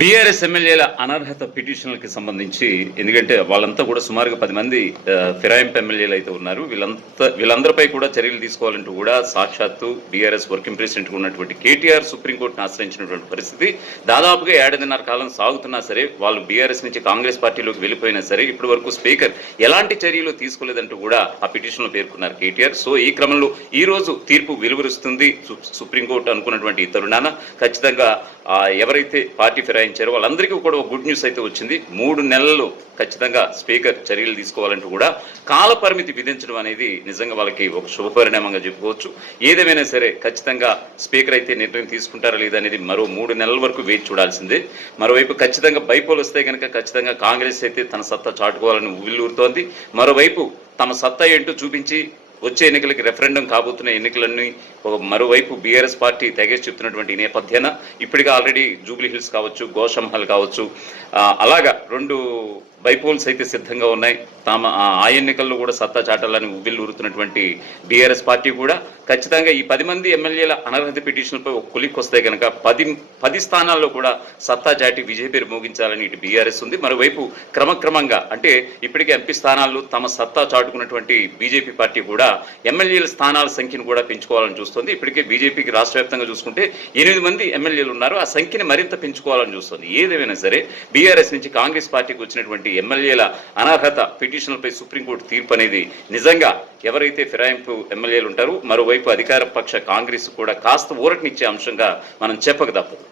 BRS ఎమ్మెల్యేల అనర్హత పిటిషన్లకి సంబంధించి ఎందుకంటే వాళ్ళంతా కూడా సుమారుగా 10 మంది ఫిరాయింపు ఎమ్మెల్యేలు అయితే ఉన్నారు. వీళ్ళందరిపై కూడా చర్యలు తీసుకోవాలంటూ కూడా సాక్షాత్తు బీఆర్ఎస్ వర్కింగ్ ప్రెసిడెంట్ ఉన్నటువంటి కేటీఆర్ సుప్రీంకోర్టును ఆశ్రయించినటువంటి పరిస్థితి. దాదాపుగా 7.5 కాలం సాగుతున్నా సరే, వాళ్ళు బీఆర్ఎస్ నుంచి కాంగ్రెస్ పార్టీలోకి వెళ్ళిపోయినా సరే ఇప్పటి వరకు స్పీకర్ ఎలాంటి చర్యలు తీసుకోలేదంటూ కూడా ఆ పిటిషన్లో పేర్కొన్నారు కేటీఆర్. సో ఈ క్రమంలో ఈ రోజు తీర్పు వెలువరుస్తుంది సుప్రీంకోర్టు అనుకున్నటువంటి ఈ తరుణాన ఖచ్చితంగా ఎవరైతే పార్టీ ఫిరాయించారో వాళ్ళందరికీ కూడా ఒక గుడ్ న్యూస్ అయితే వచ్చింది. 3 నెలల్లో ఖచ్చితంగా స్పీకర్ చర్యలు తీసుకోవాలంటూ కూడా కాల పరిమితి విధించడం అనేది నిజంగా వాళ్ళకి ఒక శుభపరిణామంగా చెప్పుకోవచ్చు. ఏదేమైనా సరే ఖచ్చితంగా స్పీకర్ అయితే నిర్ణయం తీసుకుంటారా లేదా అనేది మరో 3 నెలల వరకు వేచి చూడాల్సిందే. మరోవైపు ఖచ్చితంగా బైపోల్ వస్తే కనుక ఖచ్చితంగా కాంగ్రెస్ అయితే తన సత్తా చాటుకోవాలని ఉవ్విళ్ళూరుతోంది. మరోవైపు తమ సత్తా ఏంటో చూపించి వచ్చే ఎన్నికలకి రెఫరెండం కాబోతున్న ఎన్నికలన్నీ మరోవైపు బీఆర్ఎస్ పార్టీ తెగేసి చెప్తున్నటువంటి నేపథ్యాన ఇప్పటికే ఆల్రెడీ జూబ్లీ హిల్స్ కావచ్చు, గోషంహల్ కావచ్చు, అలాగా 2 బైపోల్స్ అయితే సిద్ధంగా ఉన్నాయి. ఆ ఎన్నికల్లో కూడా సత్తా చాటాలని ఉవ్విళ్ళూరుతున్నటువంటి బీఆర్ఎస్ పార్టీ కూడా ఖచ్చితంగా ఈ 10 మంది ఎమ్మెల్యేల అనర్హత పిటిషన్పై ఒక కొలిక్ వస్తే కనుక 10 స్థానాల్లో కూడా సత్తా చాటి విజయ పేరు మోగించాలని ఇటు బీఆర్ఎస్ ఉంది. మరోవైపు క్రమక్రమంగా అంటే ఇప్పటికే ఎంపీ స్థానాల్లో తమ సత్తా చాటుకున్నటువంటి బీజేపీ పార్టీ కూడా ఎమ్మెల్యేల స్థానాల సంఖ్యను కూడా పెంచుకోవాలని చూస్తుంది. ఇప్పటికే బీజేపీకి రాష్ట్ర వ్యాప్తంగా చూసుకుంటే 8 మంది ఎమ్మెల్యేలు ఉన్నారు. ఆ సంఖ్యని మరింత పెంచుకోవాలని చూస్తుంది. ఏదేమైనా సరే బీఆర్ఎస్ నుంచి కాంగ్రెస్ పార్టీకి వచ్చినటువంటి ఎమ్మెల్యేల అనర్హత పిటిషన్లపై సుప్రీంకోర్టు తీర్పు అనేది నిజంగా ఎవరైతే ఫిరాయింపు ఎమ్మెల్యేలు ఉంటారో మరోవైపు అధికార పక్ష కాంగ్రెస్ కూడా కాస్త ఊరటనిచ్చే అంశంగా మనం చెప్పక తప్పదు.